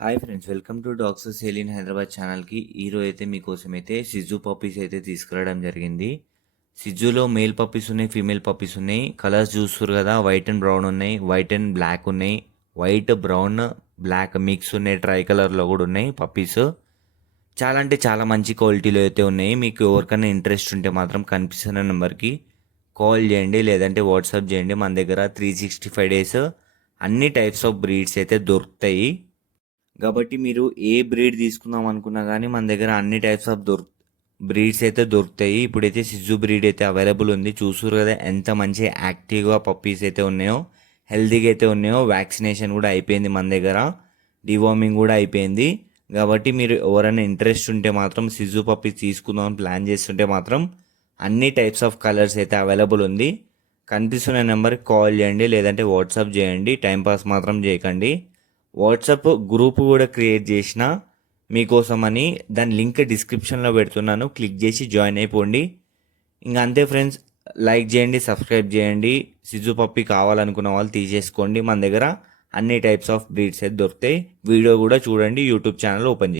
Hi friends, welcome to dogs sale in Hyderabad ఛానల్కి. ఈరోజు అయితే మీకోసం అయితే సిజ్జు పప్పీస్ అయితే తీసుకురావడం జరిగింది. సిజ్జులో మేల్ పప్పీస్ ఉన్నాయి, ఫీమేల్ పప్పీస్ ఉన్నాయి. కలర్స్ చూస్తారు కదా, వైట్ అండ్ బ్రౌన్ ఉన్నాయి, వైట్ అండ్ బ్లాక్ ఉన్నాయి, వైట్ బ్రౌన్ బ్లాక్ మిక్స్ ఉన్నాయి, ట్రై కలర్లో కూడా ఉన్నాయి పప్పీస్. చాలా అంటే చాలా మంచి క్వాలిటీలో అయితే ఉన్నాయి. మీకు ఎవరికైనా ఇంట్రెస్ట్ ఉంటే మాత్రం కనిపిస్తున్న నెంబర్కి కాల్ చేయండి, లేదంటే వాట్సాప్ చేయండి. మన దగ్గర 365 డేస్ అన్ని టైప్స్ ఆఫ్ బ్రీడ్స్ అయితే దొరుకుతాయి. కాబట్టి మీరు ఏ బ్రీడ్ తీసుకుందాం అనుకున్నా కానీ మన దగ్గర అన్ని టైప్స్ ఆఫ్ బ్రీడ్స్ అయితే దొరుకుతాయి. ఇప్పుడైతే సిజ్జు బ్రీడ్ అయితే అవైలబుల్ ఉంది. చూసారు కదా ఎంత మంచి యాక్టివ్గా పప్పీస్ అయితే ఉన్నాయో, హెల్తీగా అయితే ఉన్నాయో. వ్యాక్సినేషన్ కూడా అయిపోయింది మన దగ్గర, డివార్మింగ్ కూడా అయిపోయింది. కాబట్టి మీరు ఎవరైనా ఇంట్రెస్ట్ ఉంటే మాత్రం సిజ్జు పప్పీస్ తీసుకుందాం ప్లాన్ చేస్తుంటే మాత్రం అన్ని టైప్స్ ఆఫ్ కలర్స్ అయితే అవైలబుల్ ఉంది. కనిపిస్తున్న నెంబర్కి కాల్ చేయండి, లేదంటే వాట్సాప్ చేయండి. టైంపాస్ మాత్రం చేయకండి. వాట్సాప్ గ్రూప్ కూడా క్రియేట్ చేసిన మీకోసమని, దాని లింక్ డిస్క్రిప్షన్లో పెడుతున్నాను, క్లిక్ చేసి జాయిన్ అయిపోండి. ఇంకా అంతే ఫ్రెండ్స్, లైక్ చేయండి, సబ్స్క్రైబ్ చేయండి. సిజు పప్పి కావాలనుకున్న వాళ్ళు తీసేసుకోండి. మన దగ్గర అన్ని టైప్స్ ఆఫ్ బ్రీడ్స్ అయితే దొరుకుతాయి. వీడియో కూడా చూడండి, యూట్యూబ్ ఛానల్ ఓపెన్ చేయండి.